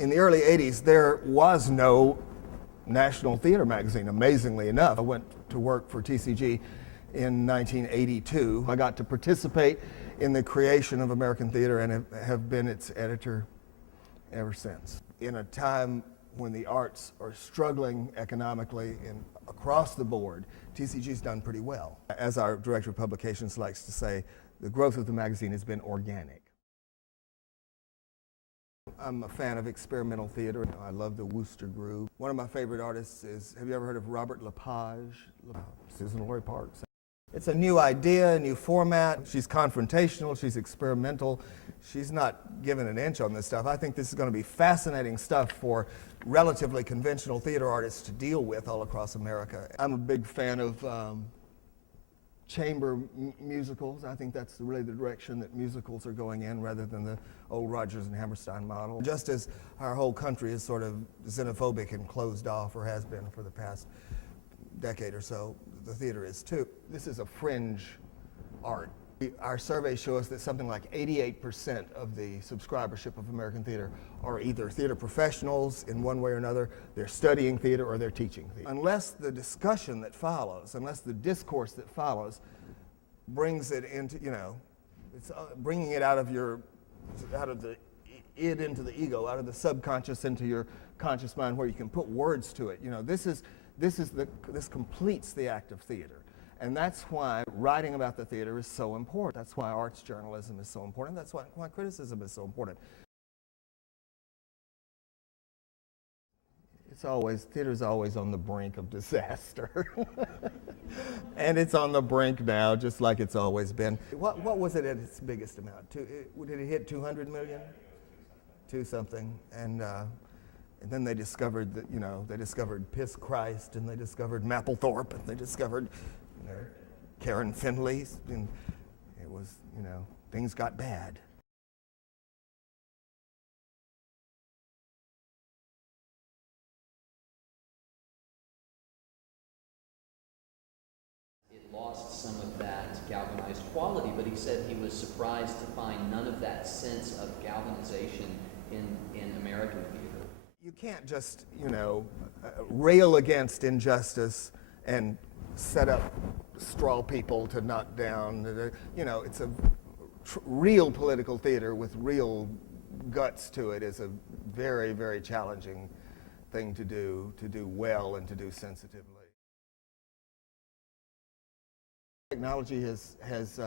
In the early 80s, there was no national theater magazine, amazingly enough. I went to work for TCG in 1982. I got to participate in the creation of American theater and have been its editor ever since. In a time when the arts are struggling economically across the board, TCG's done pretty well. As our director of publications likes to say, the growth of the magazine has been organic. I'm a fan of experimental theater. I love the Wooster Group. One of my favorite artists is, have you ever heard of Robert Lepage? Susan Laurie Parks. It's a new idea, a new format. She's confrontational, she's experimental. She's not given an inch on this stuff. I think this is going to be fascinating stuff for relatively conventional theater artists to deal with all across America. I'm a big fan of chamber musicals. I think that's really the direction that musicals are going in rather than the old Rodgers and Hammerstein model. Just as our whole country is sort of xenophobic and closed off, or has been for the past decade or so, the theater is too. This is a fringe art. Our surveys show us that something like 88% of the subscribership of American theater are either theater professionals in one way or another, they're studying theater, or they're teaching theater. Unless the discussion that follows, unless the discourse that follows brings it into, it's bringing it out of the id into the ego, out of the subconscious into your conscious mind, where you can put words to it. This completes the act of theater. And that's why writing about the theater is so important. That's why arts journalism is so important. That's why criticism is so important. Theater's always on the brink of disaster. And it's on the brink now, just like it's always been. What was it at its biggest amount? Did it hit 200 million? Two something. And then they discovered that, they discovered Piss Christ, and they discovered Mapplethorpe, and they discovered Karen Finley, and it was, things got bad. It lost some of that galvanized quality, but he said he was surprised to find none of that sense of galvanization in American theater. You can't just, rail against injustice and set up straw people to knock down. It's a real political theater with real guts to it is a very, very challenging thing to do well and to do sensitively. Technology has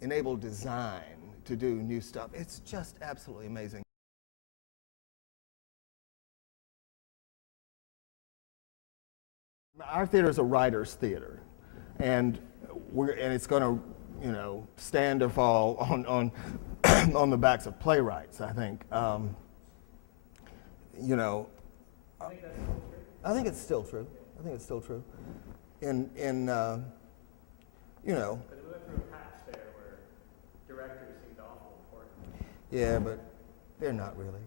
enabled design to do new stuff. It's just absolutely amazing. Our theater is a writer's theater, and it's going to, stand or fall on on the backs of playwrights. I think. I think it's still true. I think it's still true. Because we went through a patch there where directors seemed awful important. Yeah, but they're not really.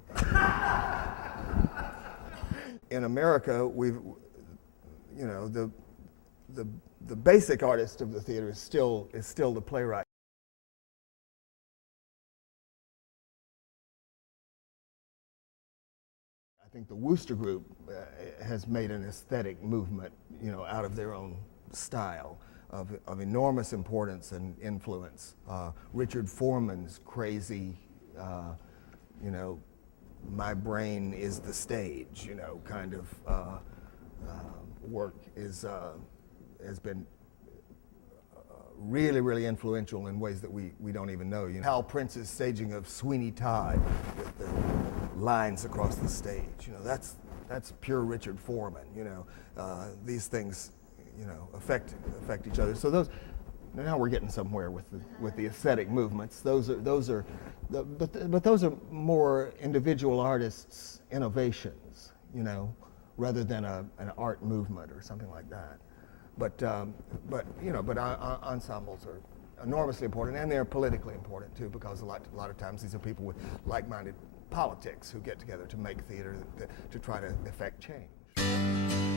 In America, the basic artist of the theater is still the playwright. I think the Wooster Group has made an aesthetic movement, out of their own style of enormous importance and influence. Richard Foreman's crazy, my brain is the stage, kind of work has been really, really influential in ways that we don't even know. Hal Prince's staging of Sweeney Todd with the lines across the stage, that's pure Richard Foreman. These things, affect each other. So those, now we're getting somewhere with the aesthetic movements. But those are more individual artists' innovations, rather than an art movement or something like that. But ensembles are enormously important, and they're politically important too, because a lot of times these are people with like-minded politics who get together to make theater to try to effect change.